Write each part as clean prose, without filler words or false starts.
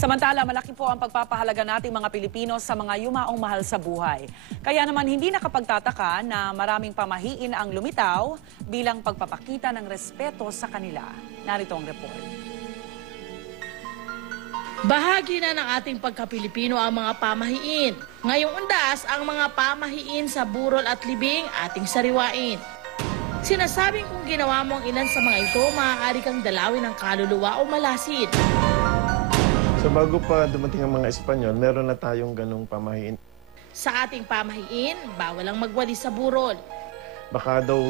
Samantala, malaki po ang pagpapahalaga nating mga Pilipino sa mga yumaong mahal sa buhay. Kaya naman hindi nakapagtataka na maraming pamahiin ang lumitaw bilang pagpapakita ng respeto sa kanila. Narito ang report. Bahagi na ng ating pagka-Pilipino ang mga pamahiin. Ngayong undas, ang mga pamahiin sa burol at libing ating sariwain. Sinasabing kung ginawa mo ang ilan sa mga ito, maaari kang dalawin ng kaluluwa o malasin. So bago pa dumating ang mga Espanyol, meron na tayong ganong pamahiin. Sa ating pamahiin, bawal ang magwalis sa burol. Baka daw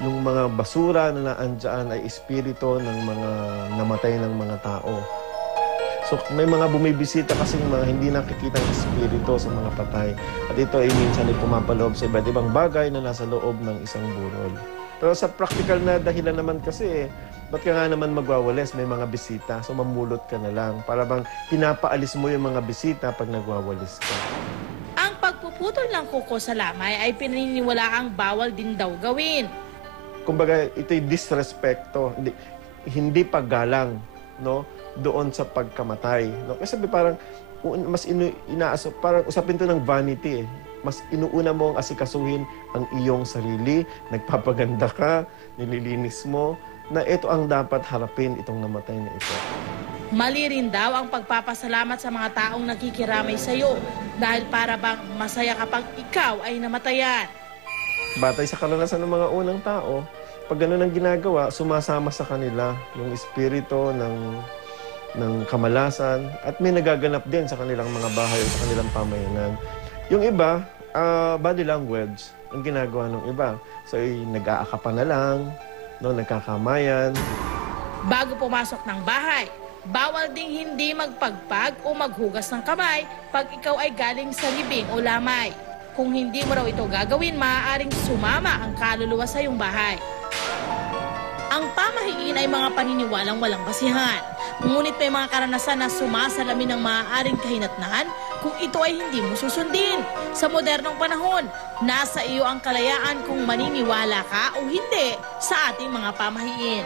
yung mga basura na naandyan ay espiritu ng mga namatay ng mga tao. So may mga bumibisita kasing mga hindi nakikita ng espiritu sa mga patay. At ito ay minsan ay pumapaloob sa iba't ibang bagay na nasa loob ng isang burol. Pero sa practical na dahilan naman kasi, ba't ka nga naman magwawalis? May mga bisita, so mamulot ka na lang. Para bang pinapaalis mo yung mga bisita pag nagwawalis ka. Ang pagpuputol ng kuko sa lamay ay pinaniniwalaang bawal din daw gawin. Kumbaga, ito'y disrespecto, hindi paggalang, no? Doon sa pagkamatay. No? Kasi parang mas parang usapin to ng vanity eh. Mas inuuna mo ang asikasuhin ang iyong sarili, nagpapaganda ka, nililinis mo, na ito ang dapat harapin itong namatay na ito. Mali rin daw ang pagpapasalamat sa mga taong nakikiramay sa iyo dahil para bang masaya kapag ikaw ay namatayan. Batay sa karanasan ng mga unang tao, pag gano'n ang ginagawa, sumasama sa kanila yung espiritu ng kamalasan at may nagaganap din sa kanilang mga bahay o sa kanilang pamayanan. Yung iba, body language ang ginagawa ng iba. So, nag-aakapan na lang, no, nagkakamayan. Bago pumasok ng bahay, bawal ding hindi magpagpag o maghugas ng kamay pag ikaw ay galing sa libing o lamay. Kung hindi mo raw ito gagawin, maaaring sumama ang kaluluwa sa iyong bahay. Ang pamahiin ay mga paniniwalang walang basihan. Ngunit may mga karanasan na sumasalamin ng maaaring kahinatnan kung ito ay hindi mo susundin. Sa modernong panahon, nasa iyo ang kalayaan kung maniniwala ka o hindi sa ating mga pamahiin.